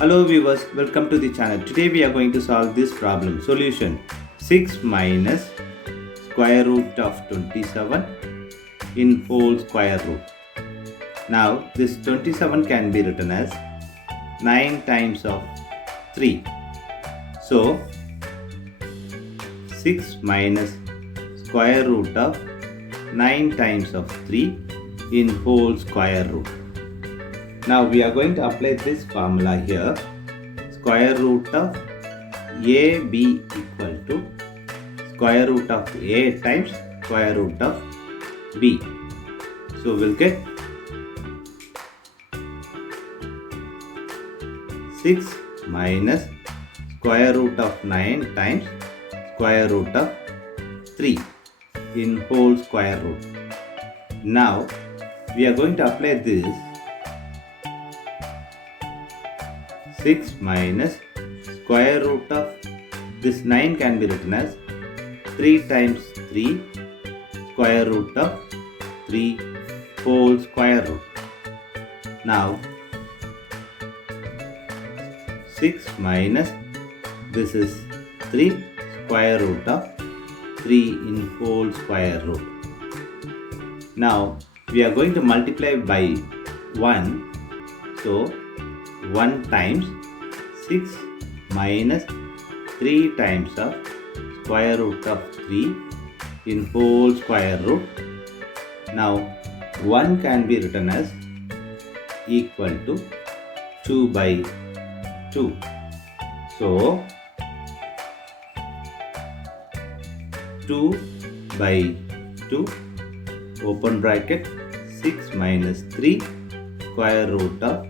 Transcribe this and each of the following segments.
Hello viewers, welcome to the channel. Today we are going to solve this problem. Solution: 6 minus square root of 27 in whole square root. Now this 27 can be written as 9 times of 3. So 6 minus square root of 9 times of 3 in whole square root. Now we are going to apply this formula here. Square root of AB equal to square root of A times square root of B. So we'll get 6 minus square root of 9 times square root of 3 in whole square root. Now we are going to apply this 6 minus square root of this 9 can be written as 3 times 3 square root of 3 whole square root. Now 6 minus this is 3 square root of 3 in whole square root. Now we are going to multiply by 1. So 1 times 6 minus 3 times of square root of 3 in whole square root. Now 1 can be written as equal to 2 by 2. So 2 by 2 open bracket 6 minus 3 square root of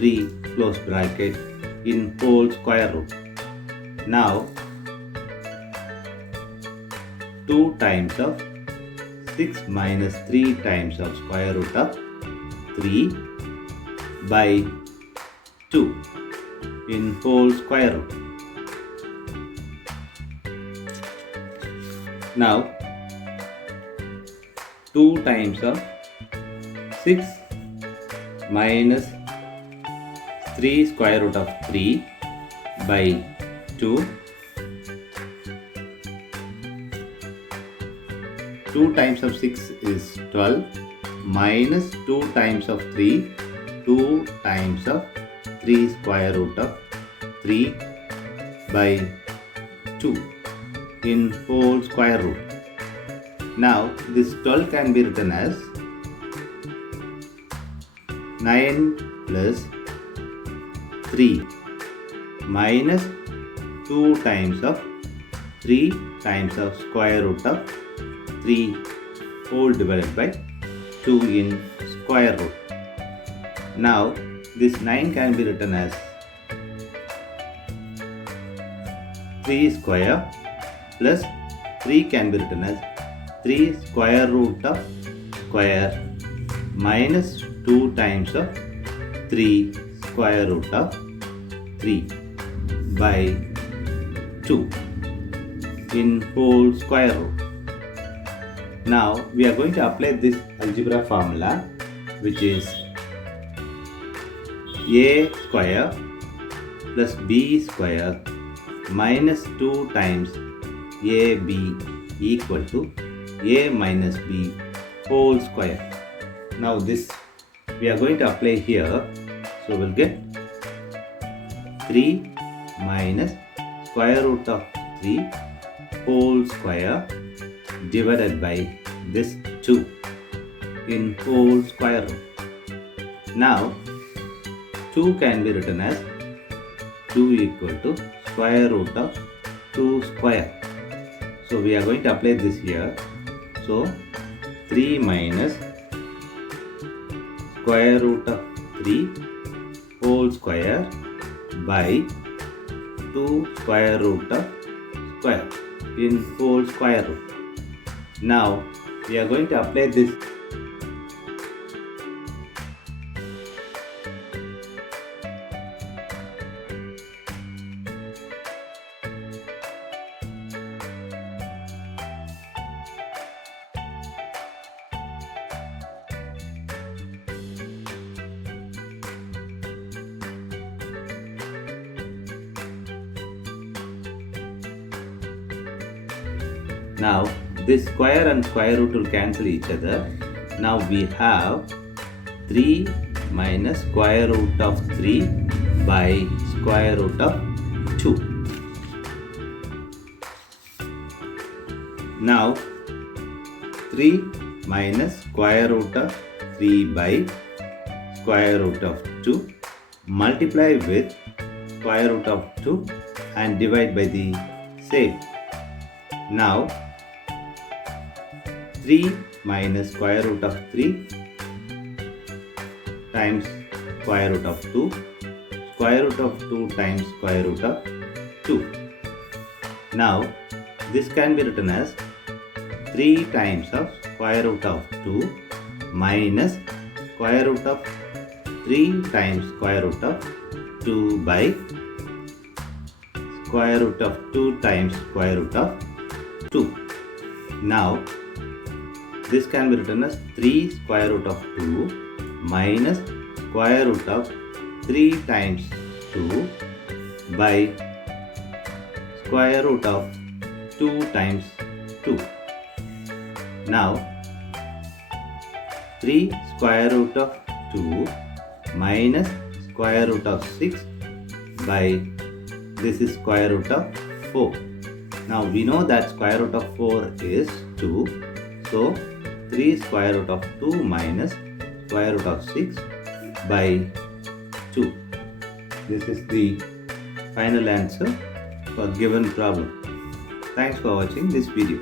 3 close bracket in whole square root. Now 2 times of 6 minus 3 times of square root of 3 by 2 in whole square root. Now 2 times of 6 minus 3 square root of 3 by 2. 2 times of 6 is 12 minus 2 times of 3, 2 times of 3 square root of 3 by 2 in whole square root. Now this 12 can be written as 9 plus 3 minus 2 times of 3 times of square root of 3 whole divided by 2 in square root. Now this 9 can be written as 3 square plus 3 can be written as 3 square root of square minus 2 times of 3 square root of 3 by 2 in whole square root. Now we are going to apply this algebra formula, which is a square plus b square minus 2 times ab equal to a minus b whole square. Now this we are going to apply here. So we'll get 3 minus square root of 3 whole square divided by this 2 in whole square root. Now 2 can be written as 2 equal to square root of 2 square. So we are going to apply this here. So 3 minus square root of 3 whole square by 2 square root of square in whole square root. Now we are going to apply this Now this square and square root will cancel each other. Now we have 3 minus square root of 3 by square root of 2. Now 3 minus square root of 3 by square root of 2 multiply with square root of 2 and divide by the same. Now 3 minus square root of 3 times square root of 2, square root of 2 times square root of 2. Now this can be written as 3 times of square root of 2 minus square root of 3 times square root of 2 by square root of 2 times square root of 2. Now this can be written as 3 square root of 2 minus square root of 3 times 2 by square root of 2 times 2. Now 3 square root of 2 minus square root of 6 by this is square root of 4. Now we know that square root of 4 is 2. So 3 square root of 2 minus square root of 6 by 2. This is the final answer for given problem. Thanks for watching this video.